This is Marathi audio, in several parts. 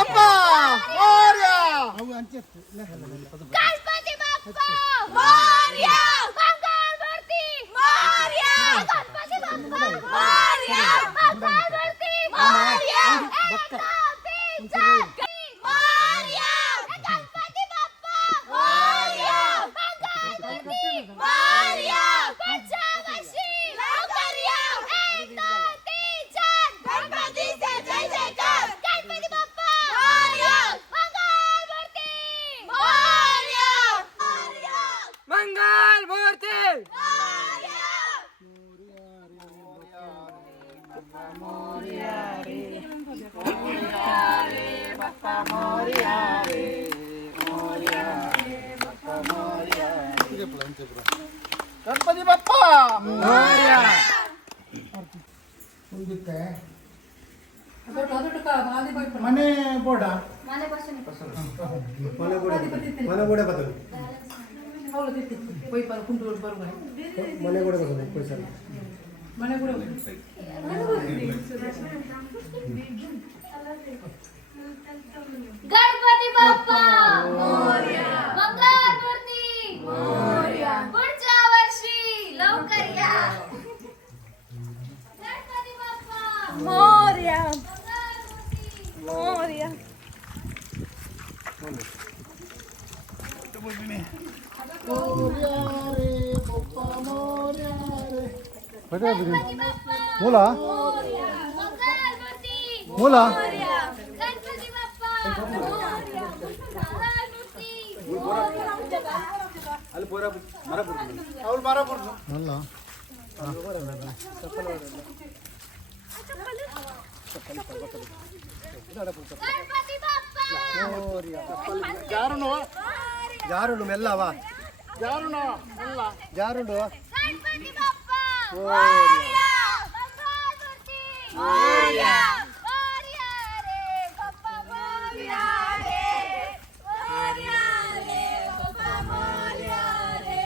बाप्पा मोरया. गणपती बाप्पा मोरया. मंगलमूर्ती मोरया. गणपती बाप्पा मोरया. मंगलमूर्ती मोरया. एक दोन तीन चार मोरया. गणपती बाप्पा मोरया. मंगलमूर्ती मोरया. पंचवर्षी लवकर या. एक दोन तीन चार गणपतीचे जय जयकार. गणपती बाप्पा मोरया. मंगलमूर्ती मोरया. मंगल मूर्ती गणपती बाप्पा मोरया. ಮನೆ ಬೋಡ ಮನೆ ಬಸ್ಸು ಮನೆ ಗೋಡೆ ಬರ್ತದೆ ಮನೆ ಗೋಡೆ ಬರ್ತದೆ ಪೈಸಾ ಮನೆ ಕೂಡ गणपती बाप्पा मोरया. मंगलमूर्ती मोरया. पुढच्या वर्षी लवकर या. गणपती बाप्पा मोरया. मोरया. गणपती बाप्पा मोला मोरया. मंगलमूर्ती मोला मोरया. गणपती बाप्पा मोरया. मंगलमूर्ती मोरया. ಅವ್ರು ಮಾರಾಪುರ ಅಲ್ಲ गणपती बाप्पा ಯಾರುನು ಜಾರುಂಡು ಮೆಲ್ಲವ ಯಾರುನು ಅಲ್ಲ ಜಾರುಂಡು गणपती बाप्पा मोरया. मंगलमूर्ती मोरया. मोरया रे बाप्पा मोरया रे. मोरया रे बाप्पा मोरया रे.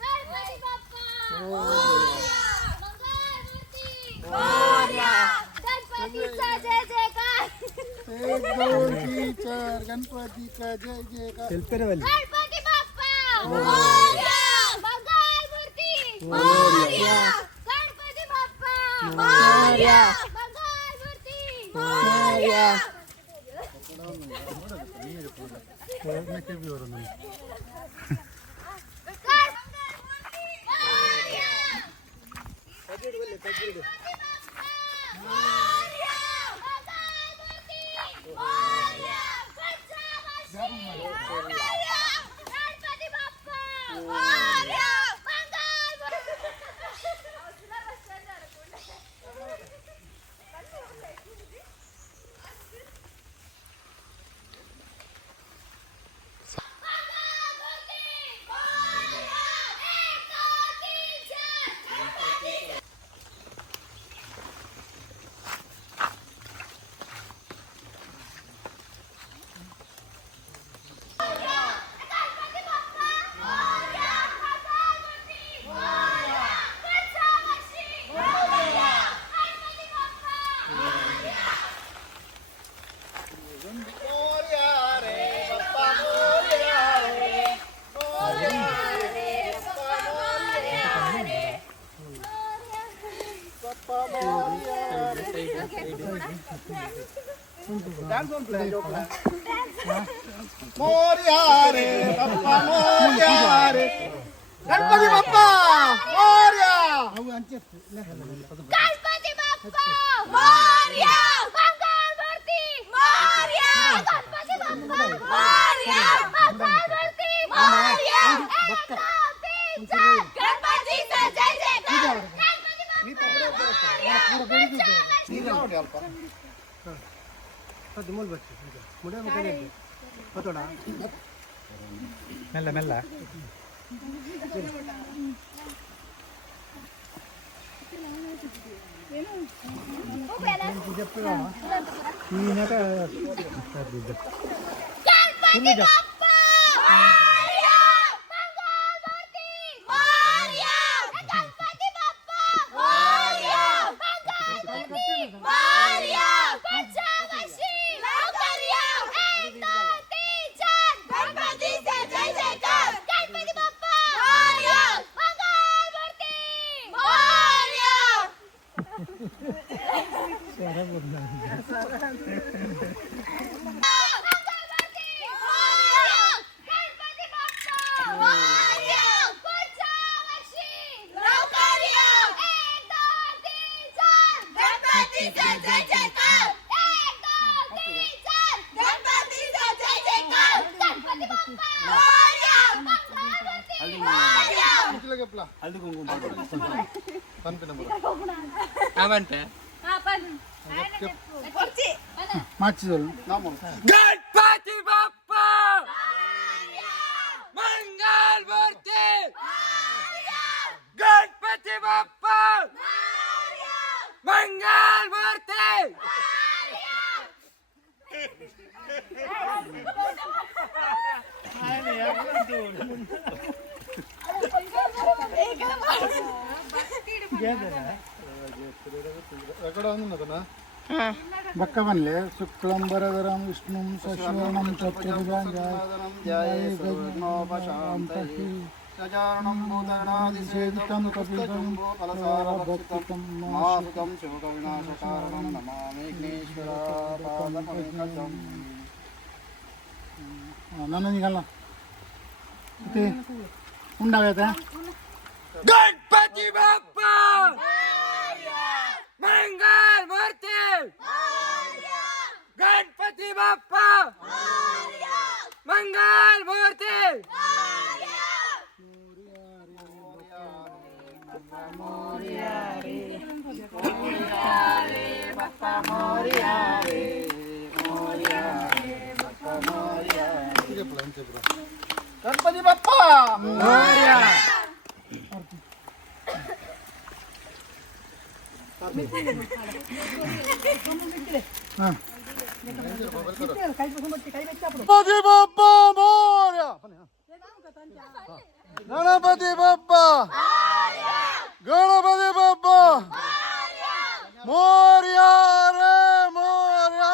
गणपती बाप्पा मोरया. मंगलमूर्ती मोरया. गणपतीचा जय जयकार. एक दोन तीन चार गणपती का जय जयकार. सेल्फी गणपती बाप्पा मोरया. मंगलमूर्ती मोरया. गणपती बाप्पा मोरया. मंगलमूर्ती मोरया. मंगलमूर्ती मोरया. मोरया. मंगलमूर्ती मोरया. पंचवर्षी लवकर या. गणपती बाप्पा मोरया. मोरया रे बाप्पा मोरया रे. मोरया रे बाप्पा मोरया रे. बाप्पा मोरया रे. डान्स ऑन प्ले जोकला. मोरया रे बाप्पा मोरया रे. गणपती बाप्पा मोरया. गणपती बाप्पा मोरया. मंगलमूर्ती मोरया. गणपती बाप्पा मोरया. मंगलमूर्ती मोरया. एक दोन तीन चार गणपतीचा जय जयकार. गणपती बाप्पा मोरया. पंचवर्षी ಅದು ಮೂಲ ಬಚ್ಚು ಮುಡೆ ಮುಖನೇ ಗೊತ್ತೋಣ ಮೆಲ್ಲ ಮೆಲ್ಲ गणपती बाप्पा मोरया. मंगलमूर्ती मोरया. गणपती बाप्पा मोरया. मंगलमूर्ती मोरया. पंचवर्षी लवकर या. गणपती बाप्पा मोरया पुढच्या वर्षी लवकर या 1 2 3 4 गणपतीचा जय जयकार 1 2 3 4 गणपतीचा जय जयकार गणपती बाप्पा मोरया मंगलमूर्ती मोरया किती लगे आपला हल्दी कुंकुम पानपे नंबर काय म्हणते मागची झालं नाव म्हणून गणपती बाप्पा मंगल मूर्ती गणपती बाप्पा मंगल मूर्ती ఎక్కడ ఉంది కదా బక్క పనిలే శుక్లంబరధరం విష్ణుం శశివర్ణం చతుర్భుజాంగం కపిలం ఫలసారభక్తికం మాసుకం శోకవినాశకారణం నమామి విఘ్నేశ్వరాపాదపంకజం నన్ను నిఘाला किती उंडाव्याचा गणपती बाप्पा मंगल मूर्ती गणपती बाप्पा मंगल मूर्ती गणपती बाप्पा गणपती बाप्पा मोरया गणपती बाप्पा गणपती बाप्पा मोरया रे मोरया